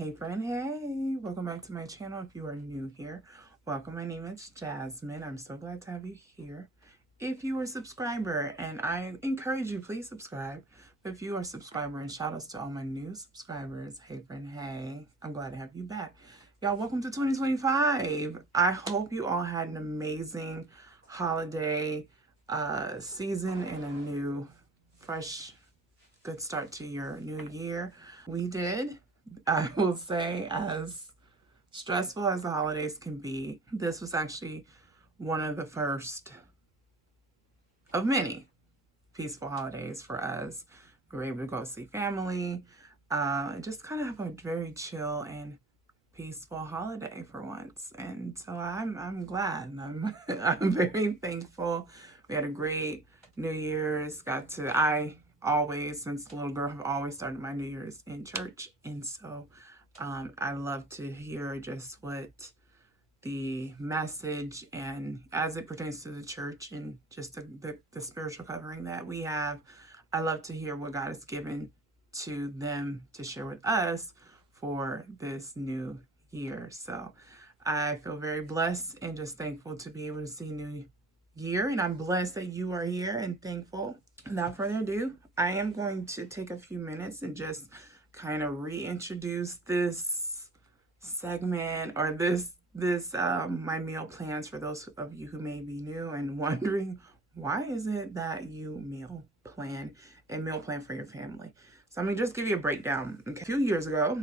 Hey friend, hey, welcome back to my channel. If you are new here, welcome. My name is Jasmine. I'm so glad to have you here. If you are a subscriber, and I encourage you, please subscribe. But if you are a subscriber, and shout outs to all my new subscribers. Hey friend, hey, I'm glad to have you back. Y'all, welcome to 2025. I hope you all had an amazing holiday season and a new, fresh, good start to your new year. We did. I will say, as stressful as the holidays can be, this was actually one of the first of many peaceful holidays for us. We were able to go see family, just kind of have a very chill and peaceful holiday for once. And so I'm glad. I'm very thankful. We had a great New Year's. I always, since a little girl, have always started my New Year's in church. And so I love to hear just what the message, and as it pertains to the church and just the spiritual covering that we have, I love to hear what God has given to them to share with us for this new year. So I feel very blessed and just thankful to be able to see new year, and I'm blessed that you are here and thankful. Without further ado, I am going to take a few minutes and just kind of reintroduce this segment, or this my meal plans, for those of you who may be new and wondering why is it that you meal plan for your family. So I'm gonna just give you a breakdown. Okay. A few years ago,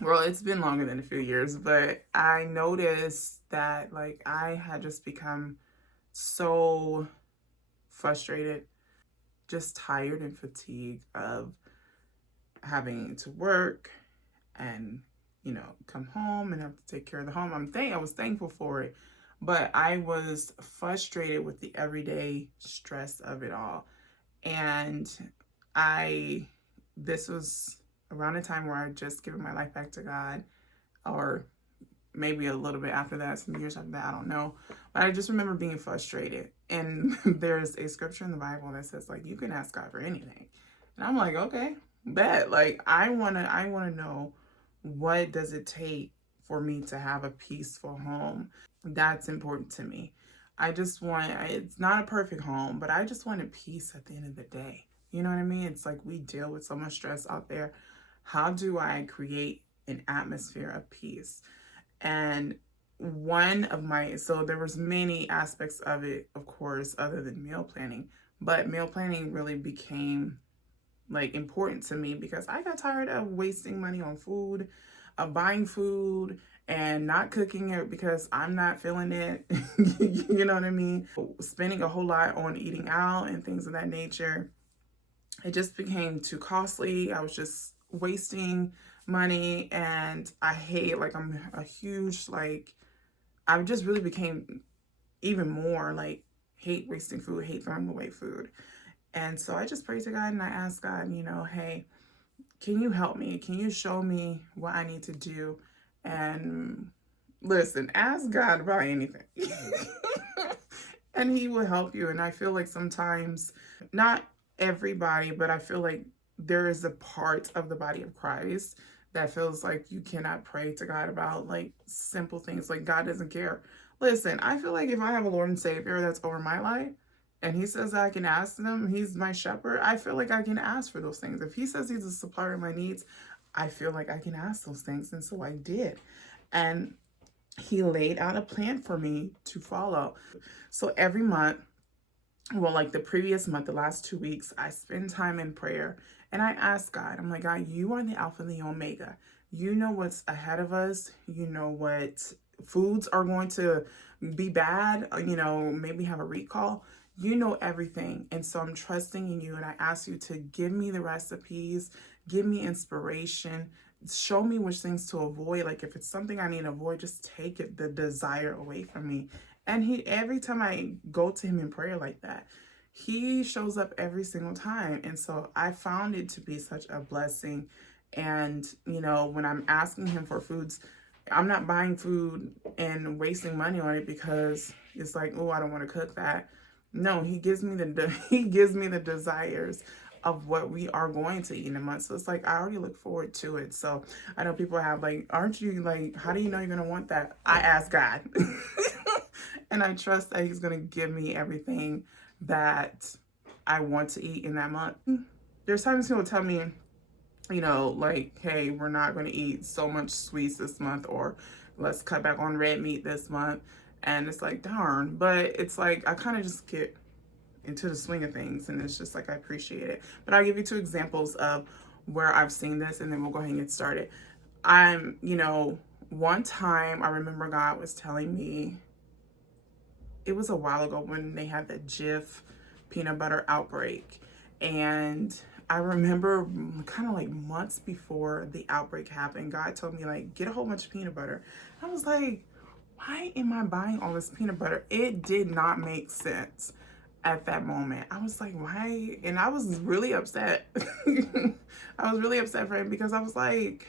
well, it's been longer than a few years, but I noticed that I had just become so frustrated, just tired and fatigued of having to work and come home and have to take care of the home. I was thankful for it, but I was frustrated with the everyday stress of it all. And this was around a time where I had just given my life back to God, or maybe a little bit after that, some years after that, I don't know. But I just remember being frustrated. And there's a scripture in the Bible that says, you can ask God for anything. And I'm like, okay, bet. I wanna know, what does it take for me to have a peaceful home? That's important to me. It's not a perfect home, but I just wanted peace at the end of the day. You know what I mean? It's like we deal with so much stress out there. How do I create an atmosphere of peace? And so there was many aspects of it, of course, other than meal planning, but meal planning really became important to me because I got tired of wasting money on food, of buying food and not cooking it because I'm not feeling it. You know what I mean? Spending a whole lot on eating out and things of that nature. It just became too costly. I was just wasting money, and I hate, I'm a huge, I just really became even more hate wasting food, hate throwing away food. And so I just prayed to God and I asked God, hey, can you help me? Can you show me what I need to do? And listen, ask God about anything. And he will help you. And I feel like sometimes, not everybody, but I feel like there is a part of the body of Christ that feels like you cannot pray to God about simple things, God doesn't care. Listen, I feel like if I have a Lord and Savior that's over my life, and he says I can ask them, he's my shepherd, I feel like I can ask for those things. If he says he's a supplier of my needs, I feel like I can ask those things. And so I did. And he laid out a plan for me to follow. So every month, well, the previous month, the last 2 weeks, I spend time in prayer and I ask God, I'm like, God, you are the Alpha and the Omega. You know what's ahead of us. You know what foods are going to be bad, maybe have a recall. You know everything. And so I'm trusting in you, and I ask you to give me the recipes, give me inspiration, show me which things to avoid. If it's something I need to avoid, just take the desire away from me. And every time I go to him in prayer like that, he shows up every single time. And so I found it to be such a blessing. And, when I'm asking him for foods, I'm not buying food and wasting money on it because it's oh, I don't want to cook that. No, he gives me the desires of what we are going to eat in a month. So it's like, I already look forward to it. So I know people have like, aren't you like, how do you know you're going to want that? I ask God. And I trust that he's going to give me everything that I want to eat in that month. There's times he'll tell me, you know, like, hey, we're not going to eat so much sweets this month, or let's cut back on red meat this month. And it's like, darn. But it's like, I kind of just get into the swing of things, and it's just like, I appreciate it. But I'll give you two examples of where I've seen this, and then we'll go ahead and get started. You know, one time I remember God was telling me, it was a while ago when they had the Jif peanut butter outbreak. And I remember kind of like months before the outbreak happened, God told me, like, get a whole bunch of peanut butter. I was like, why am I buying all this peanut butter? It did not make sense at that moment. I was like, why? And I was really upset. I was really upset for him, because I was like,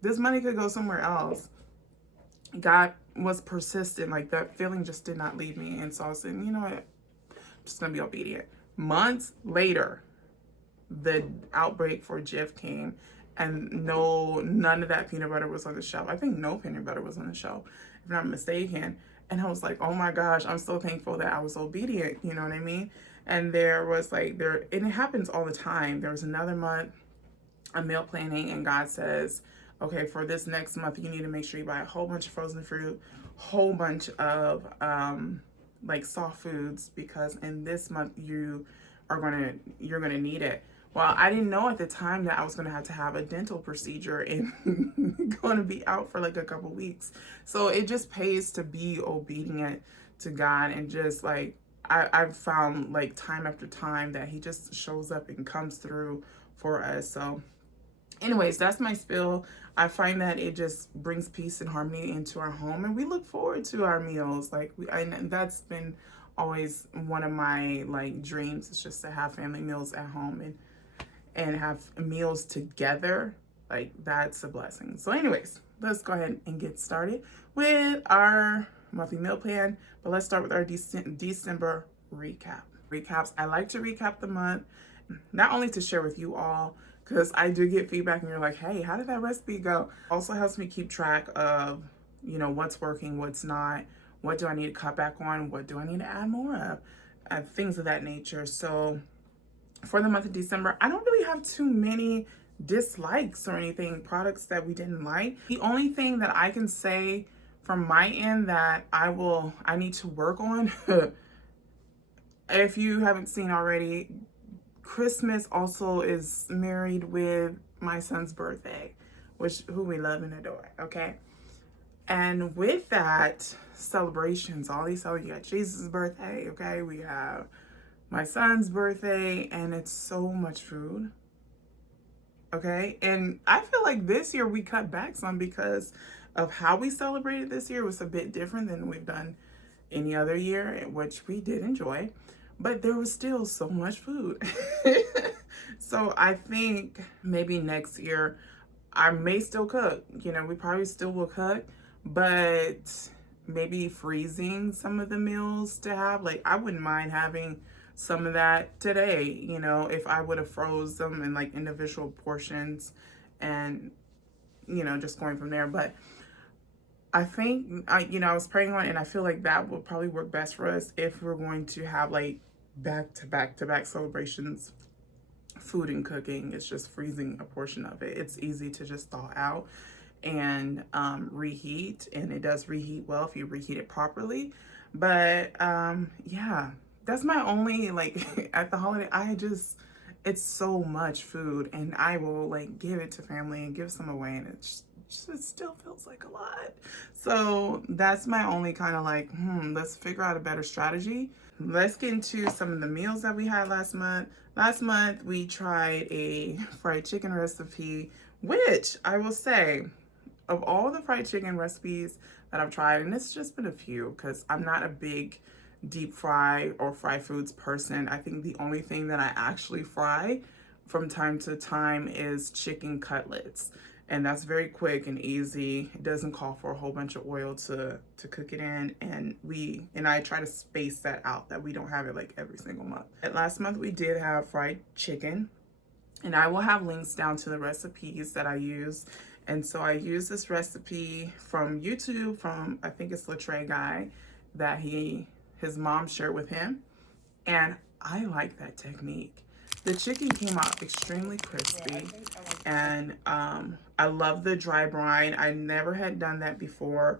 this money could go somewhere else. God was persistent. Like, that feeling just did not leave me. And so I was saying, you know what? I'm just going to be obedient. Months later, the outbreak for Jif came, and none of that peanut butter was on the shelf. I think no peanut butter was on the shelf, if I'm not mistaken. And I was like, oh my gosh, I'm so thankful that I was obedient. You know what I mean? And there was like, and it happens all the time. There was another month, I'm meal planning, and God says, okay, for this next month, you need to make sure you buy a whole bunch of frozen fruit, whole bunch of like soft foods, because in this month you're gonna need it. Well, I didn't know at the time that I was gonna have a dental procedure and going to be out for like a couple weeks. So it just pays to be obedient to God, and just like I've found like time after time that he just shows up and comes through for us. So anyways, that's my spill. I find that it just brings peace and harmony into our home, and we look forward to our meals. Like, and that's been always one of my like dreams, is just to have family meals at home and have meals together. Like, that's a blessing. So anyways, let's go ahead and get started with our monthly meal plan. But let's start with our December recaps. I like to recap the month, not only to share with you all, because I do get feedback and you're like, hey, how did that recipe go? Also helps me keep track of, you know, what's working, what's not, what do I need to cut back on, what do I need to add more of, things of that nature. So for the month of December, I don't really have too many dislikes or anything, products that we didn't like. The only thing that I can say from my end that I need to work on, if you haven't seen already, Christmas also is married with my son's birthday, who we love and adore, okay? And with that, celebrations, all these celebrations, you got Jesus' birthday, okay? We have my son's birthday, and it's so much food, okay? And I feel like this year we cut back some because of how we celebrated this year was a bit different than we've done any other year, which we did enjoy. But there was still so much food. So I think maybe next year I may still cook. You know, we probably still will cook, but maybe freezing some of the meals to have. Like, I wouldn't mind having some of that today, you know, if I would have froze them in like individual portions, and, you know, just going from there. But I think, I was praying on it, and I feel like that will probably work best for us if we're going to have like back to back celebrations, food and cooking. It's just freezing a portion of it. It's easy to just thaw out and reheat, and it does reheat well if you reheat it properly. But yeah, that's my only, like, at the holiday, it's so much food, and I will like give it to family and give some away, and it still feels like a lot. So that's my only kind of like, let's figure out a better strategy. Let's get into some of the meals that we had last month. Last month, we tried a fried chicken recipe, which I will say, of all the fried chicken recipes that I've tried, and it's just been a few, because I'm not a big deep fry or fried foods person. I think the only thing that I actually fry from time to time is chicken cutlets. and that's very quick and easy. It doesn't call for a whole bunch of oil to cook it in, and I try to space that out, that we don't have it like every single month. And last month we did have fried chicken, and I will have links down to the recipes that I use. And so I use this recipe from YouTube, from I think it's Latre Guy, that his mom shared with him, and I like that technique. The chicken came out extremely crispy, and I love the dry brine. I never had done that before.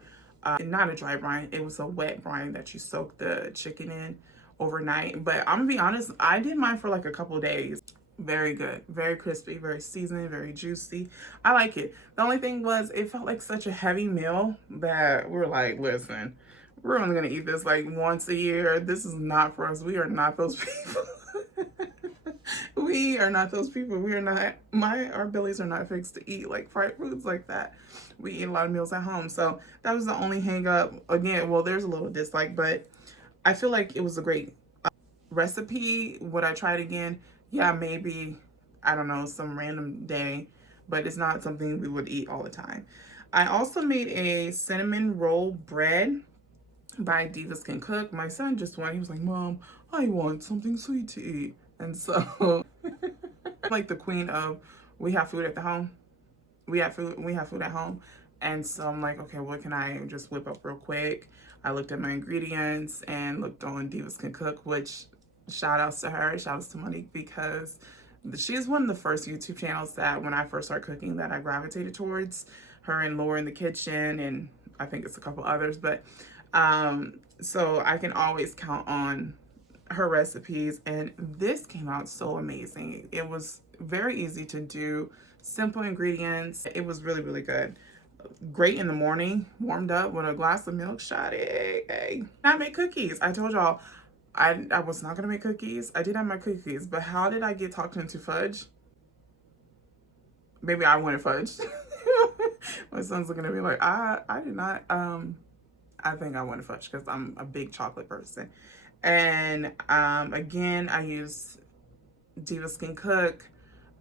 Not a dry brine, it was a wet brine that you soak the chicken in overnight. But I'm gonna be honest, I did mine for like a couple days. Very good, very crispy, very seasoned, very juicy. I like it. The only thing was, it felt like such a heavy meal that we're like, listen, we're only gonna eat this like once a year. This is not for us. We are not those people. We are not those people. We are not, our bellies are not fixed to eat like fried foods like that. We eat a lot of meals at home. So that was the only hang up. Again, well, there's a little dislike, but I feel like it was a great recipe. Would I try it again? Yeah, maybe, I don't know, some random day, but it's not something we would eat all the time. I also made a cinnamon roll bread by Divas Can Cook. My son just wanted, he was like, Mom, I want something sweet to eat. And so I'm like the queen of, we have food at the home. We have food at home. And so I'm like, okay, what can I just whip up real quick? I looked at my ingredients and looked on Divas Can Cook, which shout outs to her, shout outs to Monique, because she is one of the first YouTube channels that when I first started cooking that I gravitated towards. Her and Laura in the Kitchen, and I think it's a couple others, but so I can always count on her recipes, and this came out so amazing. It was very easy to do, simple ingredients. It was really, really good. Great in the morning, warmed up with a glass of milk, shot it. Hey. I made cookies. I told y'all I was not gonna make cookies. I did have my cookies, but how did I get talked into fudge? Maybe I wanted fudge. My son's looking at me like, I did not. I think I wanted fudge because I'm a big chocolate person. And again, I use Divas Can Cook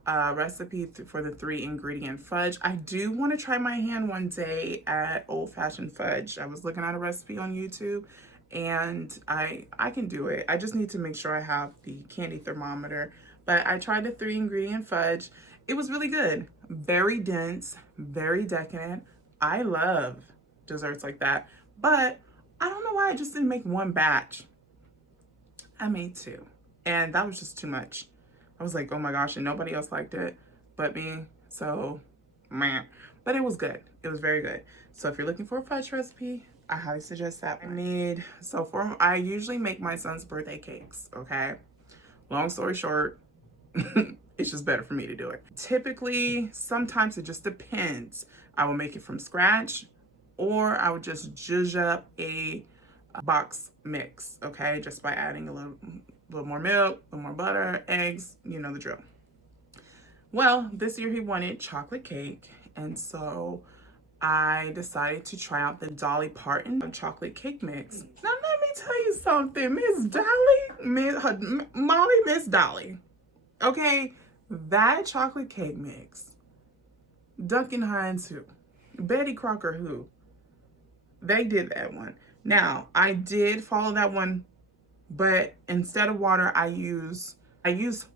recipe for the 3-ingredient fudge. I do want to try my hand one day at old-fashioned fudge. I was looking at a recipe on YouTube, and I can do it. I just need to make sure I have the candy thermometer. But I tried the 3-ingredient fudge. It was really good. Very dense, very decadent. I love desserts like that. But I don't know why I just didn't make one batch. I made 2, and that was just too much. I was like, oh my gosh, and nobody else liked it but me. So, man. But it was good. It was very good. So if you're looking for a fudge recipe, I highly suggest that. I usually make my son's birthday cakes, okay? Long story short, it's just better for me to do it. Typically, sometimes it just depends. I will make it from scratch, or I would just zhuzh up a box mix, okay? Just by adding a little more milk, a little more butter, eggs, you know the drill. Well, this year he wanted chocolate cake, and so I decided to try out the Dolly Parton chocolate cake mix. Now let me tell you something, Miss Dolly, okay? That chocolate cake mix, Duncan Hines who? Betty Crocker who? They did that one. Now, I did follow that one, but instead of water, I use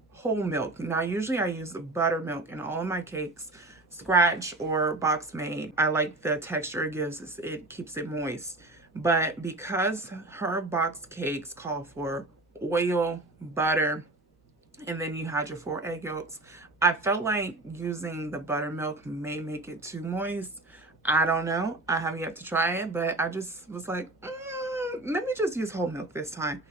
whole milk. Now, usually I use buttermilk in all of my cakes, scratch or box made. I like the texture it gives, it keeps it moist. But because her box cakes call for oil, butter, and then you had your 4 egg yolks, I felt like using the buttermilk may make it too moist. I don't know. I haven't yet to try it, but I just was like, let me just use whole milk this time.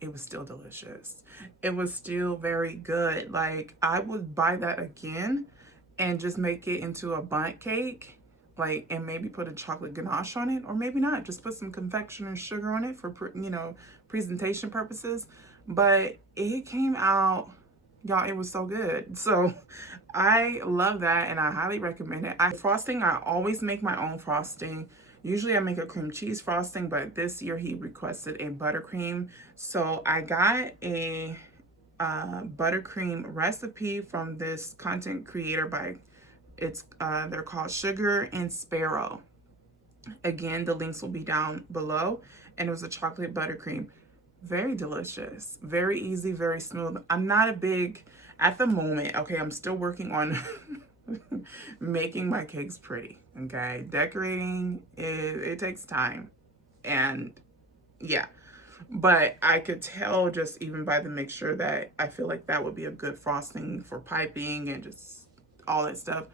It was still delicious. It was still very good. Like, I would buy that again and just make it into a bundt cake, like, and maybe put a chocolate ganache on it, or maybe not. Just put some confectioner's sugar on it for, you know, presentation purposes. But it came out, y'all, it was so good. So I love that, and I highly recommend it. Frosting, I always make my own frosting. Usually I make a cream cheese frosting, but this year he requested a buttercream. So I got a buttercream recipe from this content creator It's they're called Sugar and Sparrow. Again, the links will be down below. And it was a chocolate buttercream. Very delicious, very easy, very smooth. I'm not a big, at the moment, okay, I'm still working on making my cakes pretty, okay? Decorating, it takes time. And yeah, but I could tell just even by the mixture that I feel like that would be a good frosting for piping and just all that stuff.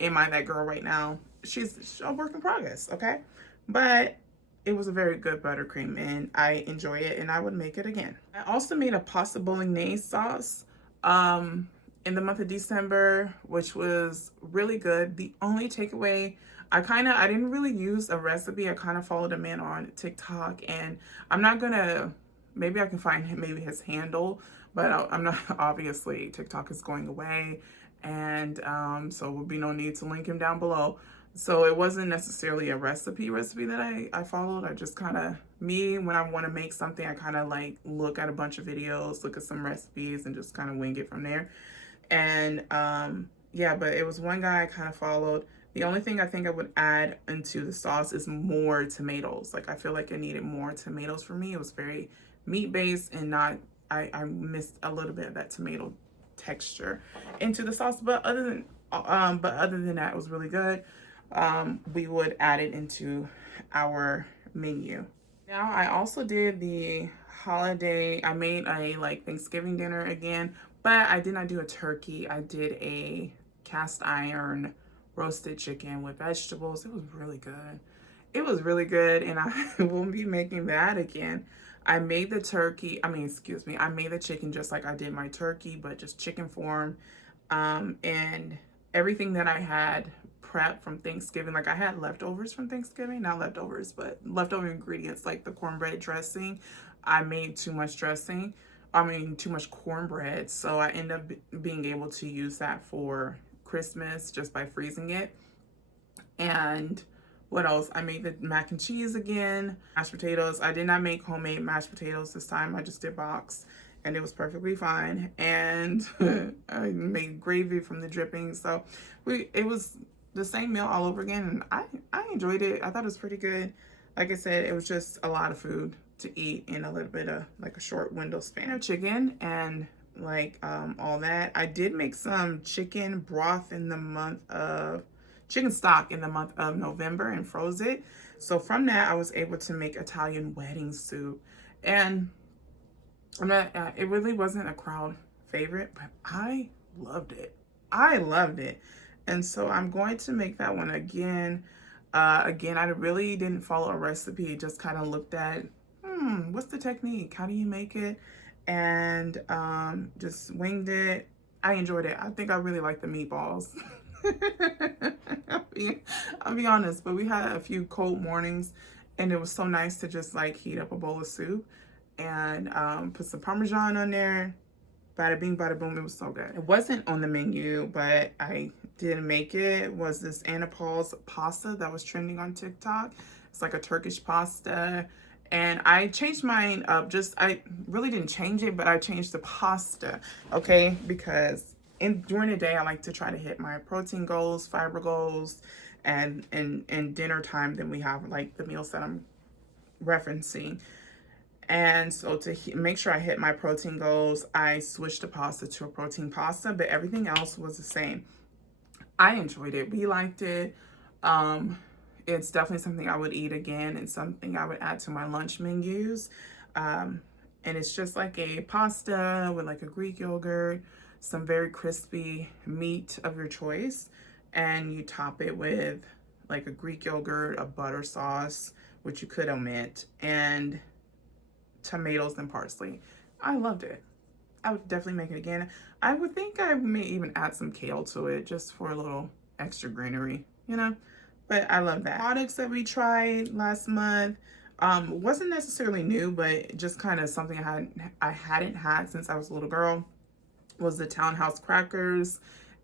Am I that girl right now? She's a work in progress, okay? But it was a very good buttercream and I enjoy it and I would make it again. I also made a pasta bolognese sauce in the month of December, which was really good. The only takeaway, I didn't really use a recipe. I kind of followed a man on TikTok and I'm not gonna, maybe I can find maybe his handle, but I'm not, obviously TikTok is going away and so there will be no need to link him down below. So it wasn't necessarily a recipe that I followed. I just kind of, me, when I want to make something, I kind of like look at a bunch of videos, look at some recipes and just kind of wing it from there. And yeah, but it was one guy I kind of followed. The only thing I think I would add into the sauce is more tomatoes. Like I feel like I needed more tomatoes for me. It was very meat based and not, I missed a little bit of that tomato texture into the sauce. But other than that, it was really good. We would add it into our menu. Now I also did the holiday, I made a like Thanksgiving dinner again, but I did not do a turkey. I did a cast iron roasted chicken with vegetables. It was really good. It was really good and I won't be making that again. I made the turkey, excuse me, I made the chicken just like I did my turkey, but just chicken form. And everything that I had prep from Thanksgiving, like I had leftovers from Thanksgiving, not leftovers, but leftover ingredients like the cornbread dressing. I made too much dressing, too much cornbread, so I ended up being able to use that for Christmas just by freezing it. And what else? I made the mac and cheese again, mashed potatoes. I did not make homemade mashed potatoes this time. I just did box and it was perfectly fine. And I made gravy from the dripping. So it was the same meal all over again. And I enjoyed it. I thought it was pretty good. Like I said, it was just a lot of food to eat in a little bit of like a short window span of chicken and like all that. I did make some chicken broth in the month of chicken stock in the month of November and froze it. So from that, I was able to make Italian wedding soup. And it really wasn't a crowd favorite, but I loved it. I loved it. And so I'm going to make that one again. Again, I really didn't follow a recipe. Just kind of looked at, what's the technique? How do you make it? And just winged it. I enjoyed it. I think I really like the meatballs. I'll be honest, but we had a few cold mornings and it was so nice to just like heat up a bowl of soup and put some Parmesan on there. Bada bing, bada boom. It was so good. It wasn't on the menu, but I did make it. It was this Anna Paul's pasta that was trending on TikTok. It's like a Turkish pasta. And I changed mine up. I really didn't change it, but I changed the pasta, okay? Because during the day, I like to try to hit my protein goals, fiber goals, and in dinner time, then we have like the meals that I'm referencing. And so to make sure I hit my protein goals, I switched the pasta to a protein pasta, but everything else was the same. I enjoyed it. We liked it. It's definitely something I would eat again and something I would add to my lunch menus. And it's just like a pasta with like a Greek yogurt, some very crispy meat of your choice, and you top it with like a Greek yogurt, a butter sauce, which you could omit, and tomatoes and parsley. I loved it. I would definitely make it again. I would think I may even add some kale to it just for a little extra greenery, you know? But I love that. Products that we tried last month wasn't necessarily new, but just kind of something I hadn't had since I was a little girl was the Townhouse crackers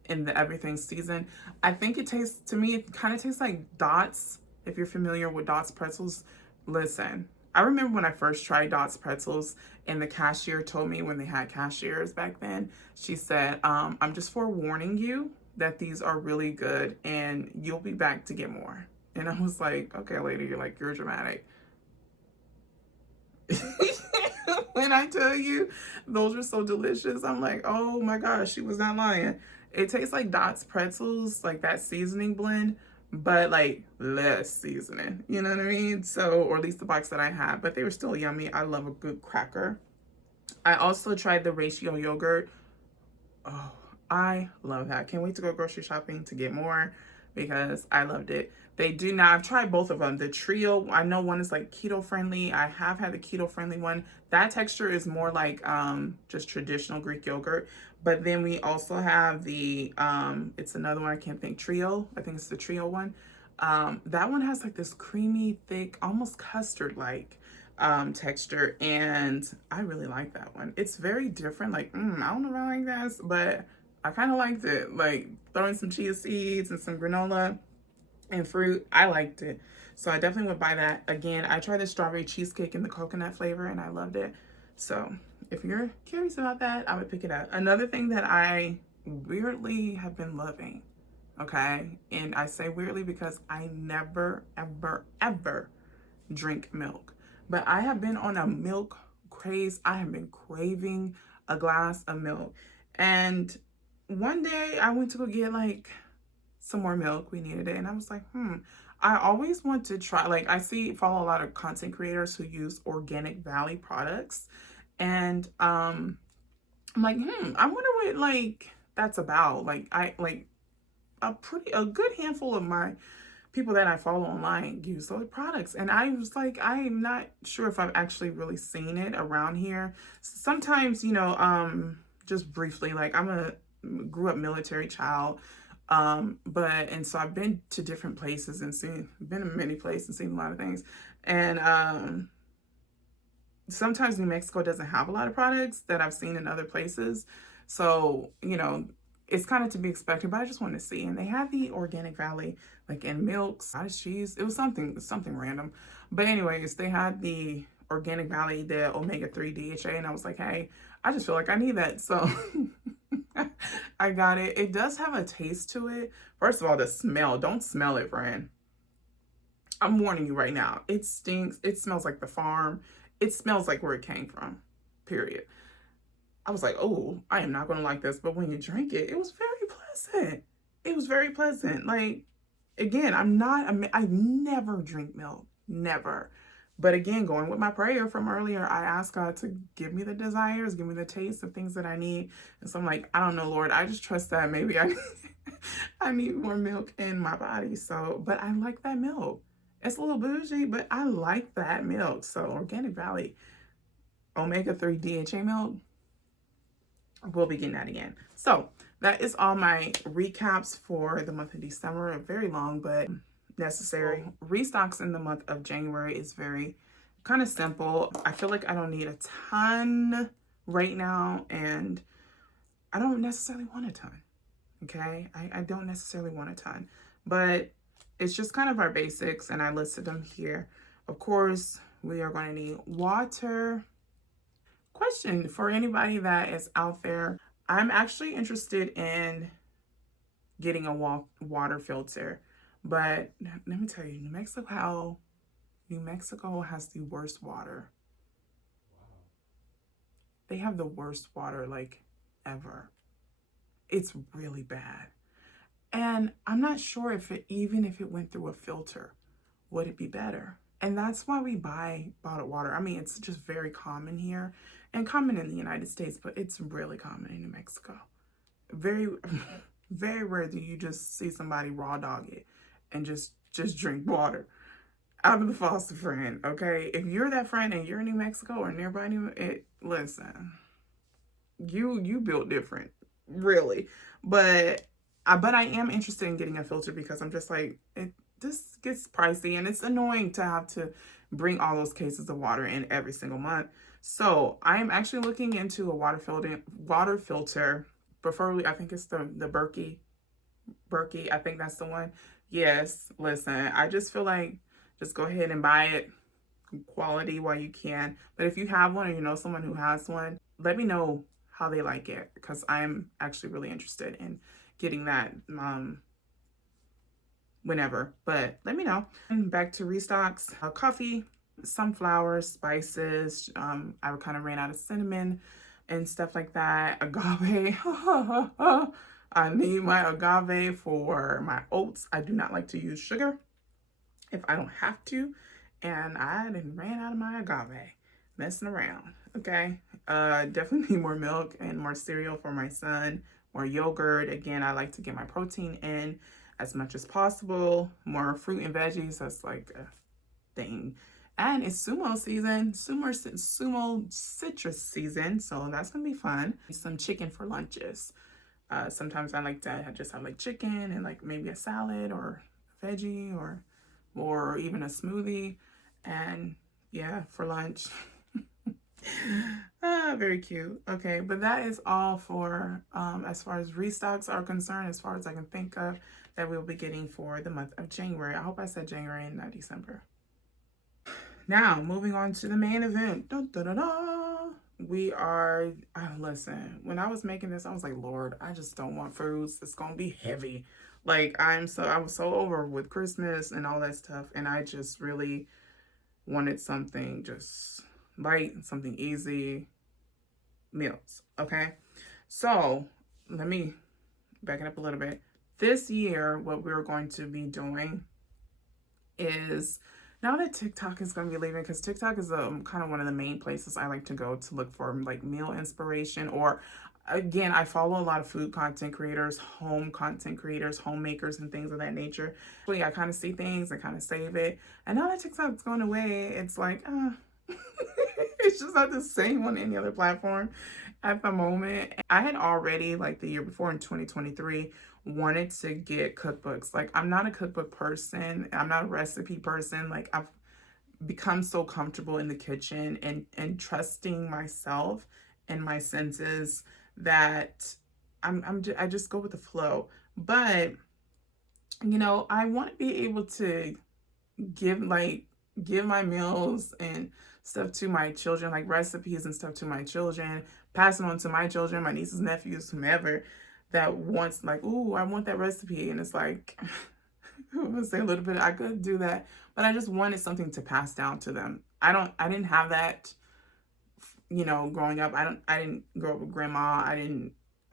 in the everything season. I think it tastes, to me, it kind of tastes like Dots. If you're familiar with Dots pretzels, listen. I remember when I first tried Dots pretzels and the cashier told me when they had cashiers back then, she said, I'm just forewarning you that these are really good and you'll be back to get more. And I was like, okay, lady, you're dramatic. When I tell you those are so delicious, I'm like, oh my gosh, she was not lying. It tastes like Dot's pretzels, like that seasoning blend, but like less seasoning. You know what I mean? So, or at least the box that I had, but they were still yummy. I love a good cracker. I also tried the ratio yogurt. Oh, I love that. Can't wait to go grocery shopping to get more because I loved it. They do now, I've tried both of them. The trio, I know one is like keto friendly. I have had the keto friendly one. That texture is more like just traditional Greek yogurt. But then we also have the it's another one I can't think, trio. I think it's the trio one. That one has like this creamy, thick, almost custard like texture, and I really like that one. It's very different. Like, I don't know if I like this, but I kind of liked it. Like throwing some chia seeds and some granola and fruit, I liked it. So I definitely would buy that. Again, I tried the strawberry cheesecake in the coconut flavor and I loved it. So if you're curious about that, I would pick it up. Another thing that I weirdly have been loving, okay, and I say weirdly because I never, ever, ever drink milk. But I have been on a milk craze. I have been craving a glass of milk. And one day I went to go get like some more milk. We needed it. And I was like, I always want to try, like follow a lot of content creators who use Organic Valley products. And I'm like, I wonder what like that's about. Like I like a good handful of my people that I follow online use those products. And I was like, I'm not sure if I've actually really seen it around here. Sometimes, just briefly, like grew up military child. And so I've been to different places and been in many places and seen a lot of things. And sometimes New Mexico doesn't have a lot of products that I've seen in other places. So, it's kind of to be expected, but I just wanted to see. And they had the Organic Valley, like in milks, cottage cheese. It was something random. But anyways, they had the Organic Valley, the omega-3 DHA, and I was like, hey, I just feel like I need that. So I got it. It does have a taste to it. First of all, the smell. Don't smell it, friend. I'm warning you right now. It stinks. It smells like the farm. It smells like where it came from, period. I was like, oh, I am not going to like this. But when you drink it, it was very pleasant. It was very pleasant. Like, again, I never drink milk. Never. But again, going with my prayer from earlier, I asked God to give me the desires, give me the taste of things that I need. And so I'm like, I don't know, Lord. I just trust that maybe I need more milk in my body. So, but I like that milk. It's a little bougie, but I like that milk. So Organic Valley omega-3 DHA milk, we'll be getting that again. So that is all my recaps for the month of December. Very long, but necessary. Restocks in the month of January is very kind of simple. I feel like I don't need a ton right now, and I don't necessarily want a ton. Okay, I don't necessarily want a ton, but it's just kind of our basics, and I listed them here. Of course, we are going to need water. Question for anybody that is out there. I'm actually interested in getting a water filter, but let me tell you, New Mexico has the worst water. They have the worst water like ever. It's really bad. And I'm not sure even if it went through a filter, would it be better? And that's why we buy bottled water. I mean, it's just very common here and common in the United States, but it's really common in New Mexico. Very, very rare do you just see somebody raw dog it and just drink water out of the faucet, friend. Okay, if you're that friend and you're in New Mexico or nearby listen, you built different, really. But I am interested in getting a filter because I'm just like, this gets pricey and it's annoying to have to bring all those cases of water in every single month. So I am actually looking into a water filter, preferably I think it's the Berkey. I think that's the one. Yes, listen, I just feel like just go ahead and buy it, quality while you can. But if you have one or you know someone who has one, let me know how they like it because I'm actually really interested in getting that whenever, but let me know. And back to Restocks, coffee, sunflower, spices. I kind of ran out of cinnamon and stuff like that. Agave. I need my agave for my oats. I do not like to use sugar if I don't have to. And I didn't ran out of my agave. Messing around. Okay. Definitely need more milk and more cereal for my son. More yogurt. Again, I like to get my protein in as much as possible. More fruit and veggies. That's like a thing. And it's sumo season, sumo citrus season, so that's gonna be fun. Some chicken for lunches. Sometimes I like to just have like chicken and like maybe a salad or veggie or even a smoothie. And yeah, for lunch. Very cute. Okay, but that is all for as far as restocks are concerned, as far as I can think of that we'll be getting for the month of January. I hope I said January and not December. Now, moving on to the main event. Dun, dun, dun, dun. We are, listen, when I was making this, I was like, Lord, I just don't want foods. It's going to be heavy. Like, I was so over with Christmas and all that stuff. And I just really wanted something just light, something easy, meals. Okay. So let me back it up a little bit. This year, what we're going to be doing is, now that TikTok is going to be leaving, because TikTok is kind of one of the main places I like to go to look for like meal inspiration, or again, I follow a lot of food content creators, home content creators, homemakers, and things of that nature. Actually, I kind of see things and kind of save it. And now that TikTok's going away, it's like, it's just not the same on any other platform at the moment. I had already, like the year before in 2023, wanted to get cookbooks. Like, I'm not a cookbook person. I'm not a recipe person. Like, I've become so comfortable in the kitchen and trusting myself and my senses that I just go with the flow. But, you know, I want to be able to give my meals and stuff to my children, like recipes and stuff to my children, pass it on to my children, my nieces, nephews, whomever that wants, like, ooh, I want that recipe. And it's like, I'm gonna say a little bit, I could do that, but I just wanted something to pass down to them. I didn't have that, you know, growing up. I didn't grow up with grandma.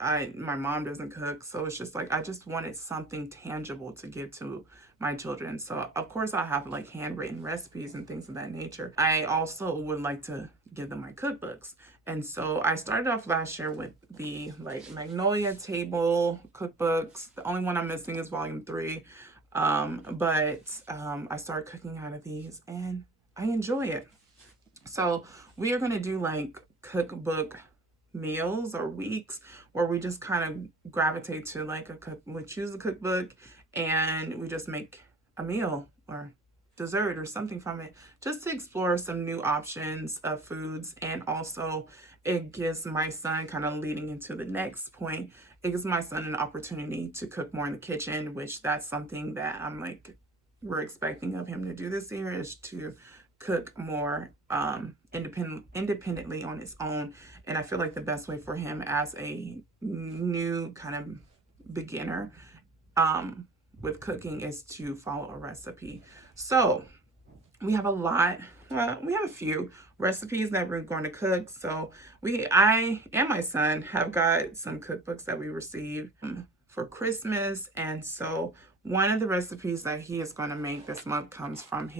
My mom doesn't cook. So it's just like, I just wanted something tangible to give to my children. So of course I have like handwritten recipes and things of that nature. I also would like to give them my cookbooks. And so I started off last year with the like Magnolia Table cookbooks. The only one I'm missing is volume 3. I started cooking out of these and I enjoy it. So we are going to do like cookbook meals or weeks where we just kind of gravitate to like we choose a cookbook and we just make a meal or dessert or something from it, just to explore some new options of foods. And also it gives my son, kind of leading into the next point, it gives my son an opportunity to cook more in the kitchen, which that's something that I'm like, we're expecting of him to do this year, is to cook more independently on his own. And I feel like the best way for him as a new kind of beginner with cooking is to follow a recipe. So we have we have a few recipes that we're going to cook. So I and my son have got some cookbooks that we received for Christmas. And so one of the recipes that he is going to make this month comes from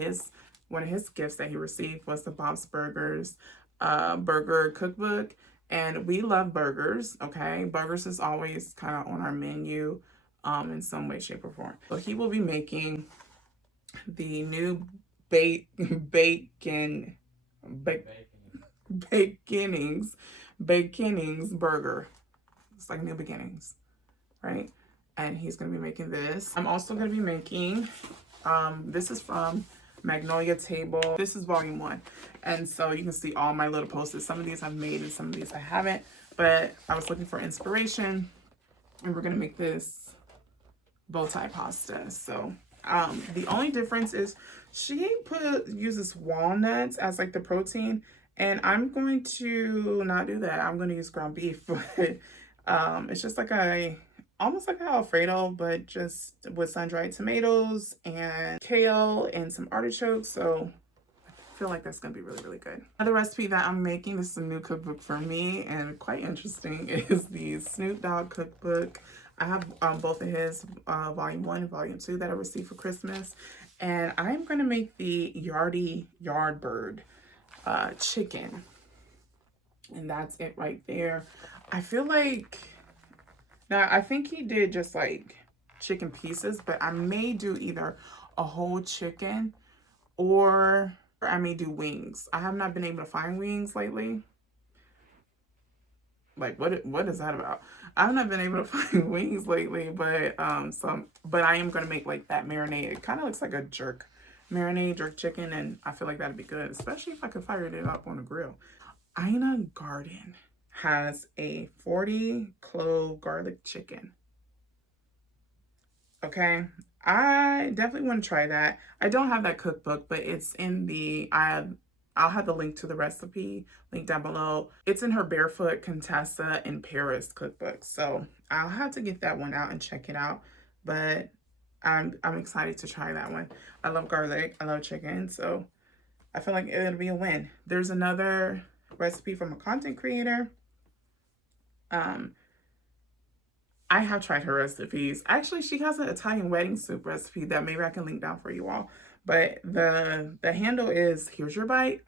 one of his gifts that he received was the Bob's Burgers burger cookbook. And we love burgers, okay? Burgers is always kind of on our menu in some way, shape, or form. So he will be making the new baconings burger. It's like new beginnings, right? And he's going to be making this. I'm also going to be making, this is from Magnolia Table. This is volume 1. And so you can see all my little post-its. Some of these I've made and some of these I haven't. But I was looking for inspiration. And we're going to make this bow tie pasta. So the only difference is she uses walnuts as like the protein. And I'm going to not do that. I'm going to use ground beef. But it's just like almost like an Alfredo, but just with sun-dried tomatoes and kale and some artichokes. So I feel like that's gonna be really, really good. Another recipe that I'm making, this is a new cookbook for me and quite interesting, is the Snoop Dogg cookbook. I have both of his volume 1 and volume 2 that I received for Christmas. And I'm gonna make the Yardbird chicken. And that's it right there. I feel like, now I think he did just like chicken pieces, but I may do either a whole chicken or I may do wings. I have not been able to find wings lately. Like what is that about? I've not been able to find wings lately, but but I am gonna make like that marinade. It kind of looks like a jerk marinade, jerk chicken, and I feel like that'd be good, especially if I could fire it up on a grill. Ina Garden has a 40 clove garlic chicken. Okay, I definitely want to try that. I don't have that cookbook, but it's in the I'll have the link to the recipe link down below. It's in her Barefoot Contessa in Paris cookbook, so I'll have to get that one out and check it out. But I'm excited to try that one. I love garlic. I love chicken, so I feel like it'll be a win. There's another recipe from a content creator. I have tried her recipes. Actually, she has an Italian wedding soup recipe that maybe I can link down for you all. But the handle is here's your bite.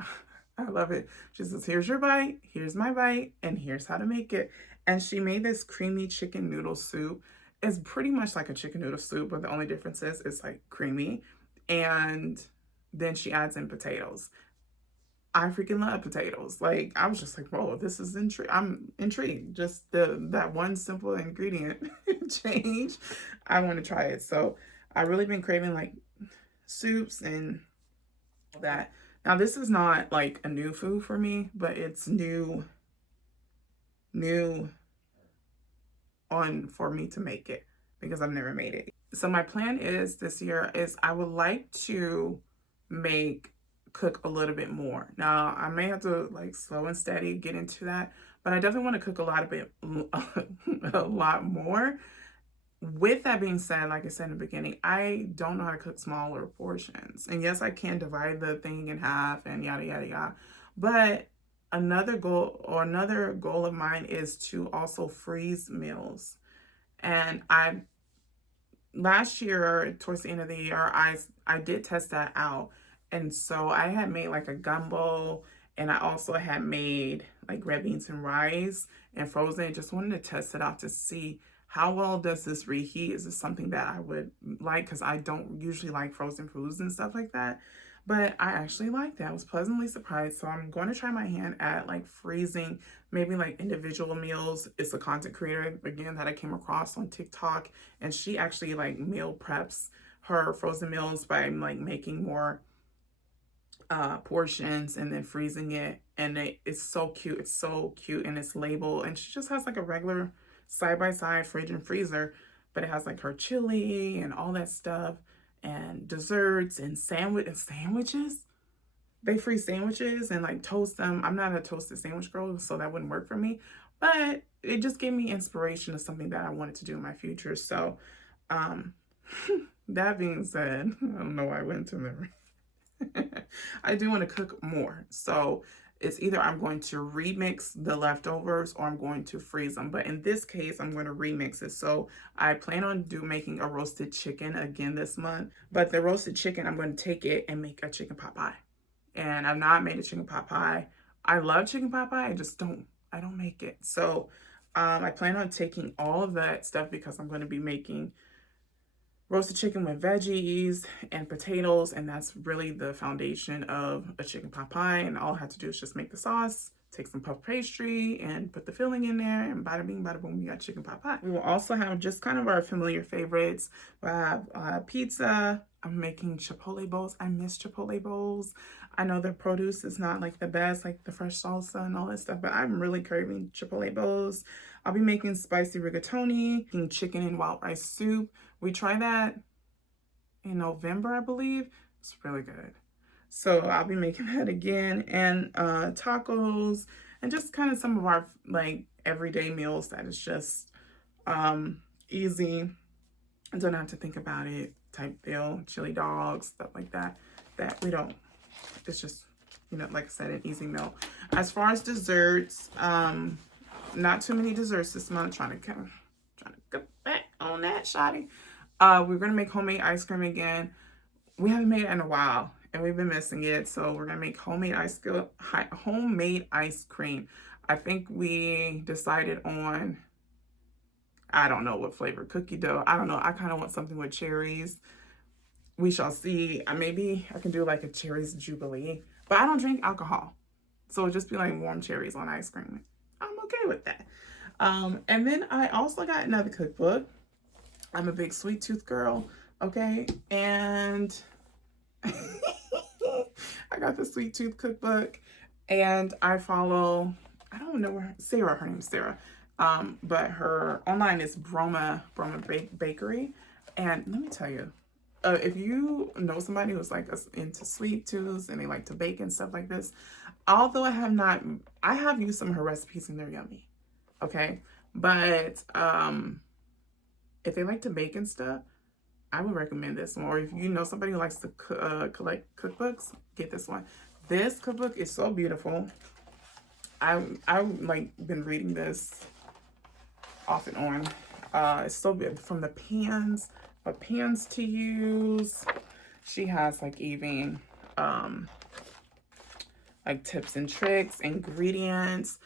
I love it. She says, here's your bite, here's my bite, and here's how to make it. And she made this creamy chicken noodle soup. It's pretty much like a chicken noodle soup, but the only difference is it's like creamy. And then she adds in potatoes. I freaking love potatoes. Like, I was just like, whoa, this is I'm intrigued. Just that one simple ingredient change. I want to try it. So I've really been craving like soups and that. Now, this is not like a new food for me, but it's new on for me to make it because I've never made it. So my plan is this year is I would like to cook a little bit more. Now, I may have to like slow and steady get into that, but I definitely want to cook a lot more. With that being said, like I said in the beginning, I don't know how to cook smaller portions. And yes, I can divide the thing in half and yada, yada, yada. But another goal of mine is to also freeze meals. And last year, towards the end of the year, I did test that out. And so I had made like a gumbo, and I also had made like red beans and rice and frozen. Just wanted to test it out to see how well does this reheat. Is this something that I would like? Because I don't usually like frozen foods and stuff like that. But I actually liked that. I was pleasantly surprised. So I'm going to try my hand at like freezing maybe like individual meals. It's a content creator, again, that I came across on TikTok. And she actually like meal preps her frozen meals by like making more portions and then freezing it. And it's so cute. It's so cute. And it's labeled. And she just has like a regular side-by-side fridge and freezer. But it has like her chili and all that stuff. And desserts and sandwiches. They freeze sandwiches and like toast them. I'm not a toasted sandwich girl, so that wouldn't work for me. But it just gave me inspiration of something that I wanted to do in my future. So, that being said, I don't know why I went to memory. I do want to cook more. So it's either I'm going to remix the leftovers or I'm going to freeze them. But in this case, I'm going to remix it. So I plan on making a roasted chicken again this month. But the roasted chicken, I'm going to take it and make a chicken pot pie. And I've not made a chicken pot pie. I love chicken pot pie. I don't make it. So I plan on taking all of that stuff because I'm going to be making roasted chicken with veggies and potatoes, and that's really the foundation of a chicken pot pie. And all I have to do is just make the sauce, take some puff pastry, and put the filling in there, and bada bing, bada boom, we got chicken pot pie. We will also have just kind of our familiar favorites. We'll have pizza. I'm making chipotle bowls. I miss chipotle bowls. I know the produce is not like the best, like the fresh salsa and all that stuff, but I'm really craving chipotle bowls. I'll be making spicy rigatoni, making chicken and wild rice soup. We tried that in November, I believe. It's really good. So I'll be making that again, and tacos, and just kind of some of our like everyday meals that is just easy, I don't have to think about it type deal. Chili dogs, stuff like that. That we don't. It's just, you know, like I said, an easy meal. As far as desserts, not too many desserts this month. Trying to get back on that, shoddy. We're gonna make homemade ice cream again. We haven't made it in a while, and we've been missing it. So we're gonna make homemade ice cream. I think we decided on, I don't know what flavor, cookie dough. I don't know. I kind of want something with cherries. We shall see. Maybe I can do like a cherries jubilee, but I don't drink alcohol, so it'll just be like warm cherries on ice cream. I'm okay with that. And then I also got another cookbook. I'm a big sweet tooth girl, okay? And I got the sweet tooth cookbook, and I follow, I don't know where, Sarah, her name's Sarah. But her online is Broma Bakery. And let me tell you, if you know somebody who's like into sweet tooths and they like to bake and stuff like this, although I have used some of her recipes and they're yummy. Okay. But if they like to bake and stuff, I would recommend this one. Or if you know somebody who likes to collect cookbooks, get this one. This cookbook is so beautiful. I've like been reading this off and on. It's so good. From the pans, what pans to use. She has like even like tips and tricks, ingredients,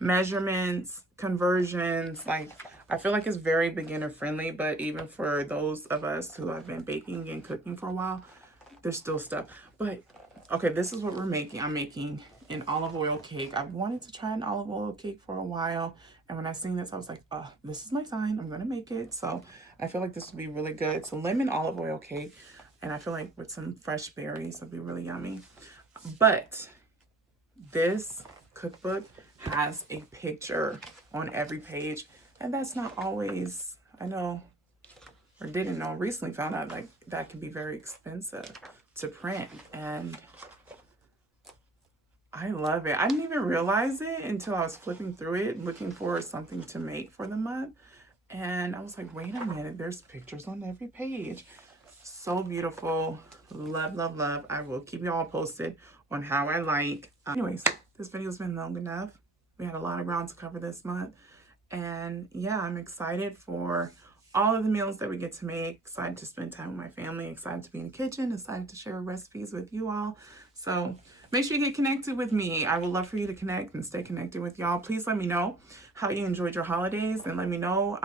measurements, conversions. Like, I feel like it's very beginner friendly, but even for those of us who have been baking and cooking for a while, there's still stuff. But okay, this is what we're making. I'm making an olive oil cake. I've wanted to try an olive oil cake for a while, and when I seen this, I was like, oh, this is my sign. I'm gonna make it. So I feel like this would be really good. It's a lemon olive oil cake, and I feel like with some fresh berries, it'll be really yummy. But this cookbook has a picture on every page, and that's not always, I know, or didn't know, recently found out like that can be very expensive to print, and I love it. I didn't even realize it until I was flipping through it looking for something to make for the month, and I was like, wait a minute, there's pictures on every page. So beautiful. Love, love, love. I will keep you all posted on how I like. Anyways, this video's been long enough. We had a lot of ground to cover this month. And yeah, I'm excited for all of the meals that we get to make. Excited to spend time with my family. Excited to be in the kitchen. Excited to share recipes with you all. So make sure you get connected with me. I would love for you to connect and stay connected with y'all. Please let me know how you enjoyed your holidays, and let me know,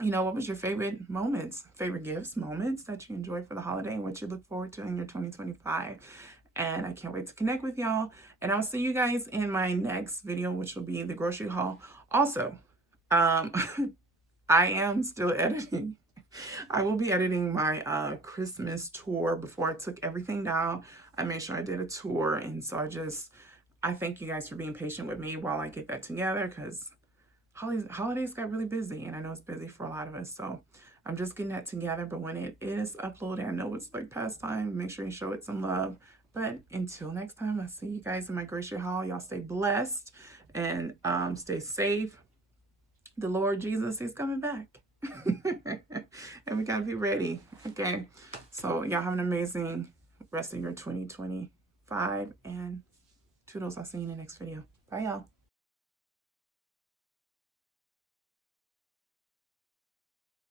you know, what was your favorite moments, favorite gifts, moments that you enjoyed for the holiday, and what you look forward to in your 2025. And I can't wait to connect with y'all. And I'll see you guys in my next video, which will be the grocery haul. Also, I am still editing. I will be editing my Christmas tour. Before I took everything down, I made sure I did a tour. And so I thank you guys for being patient with me while I get that together, because holidays got really busy, and I know it's busy for a lot of us. So I'm just getting that together. But when it is uploaded, I know it's like past time. Make sure you show it some love. But until next time, I'll see you guys in my grocery haul. Y'all stay blessed and stay safe. The Lord Jesus is coming back. And we got to be ready. Okay. So y'all have an amazing rest of your 2025. And toodles. I'll see you in the next video. Bye, y'all.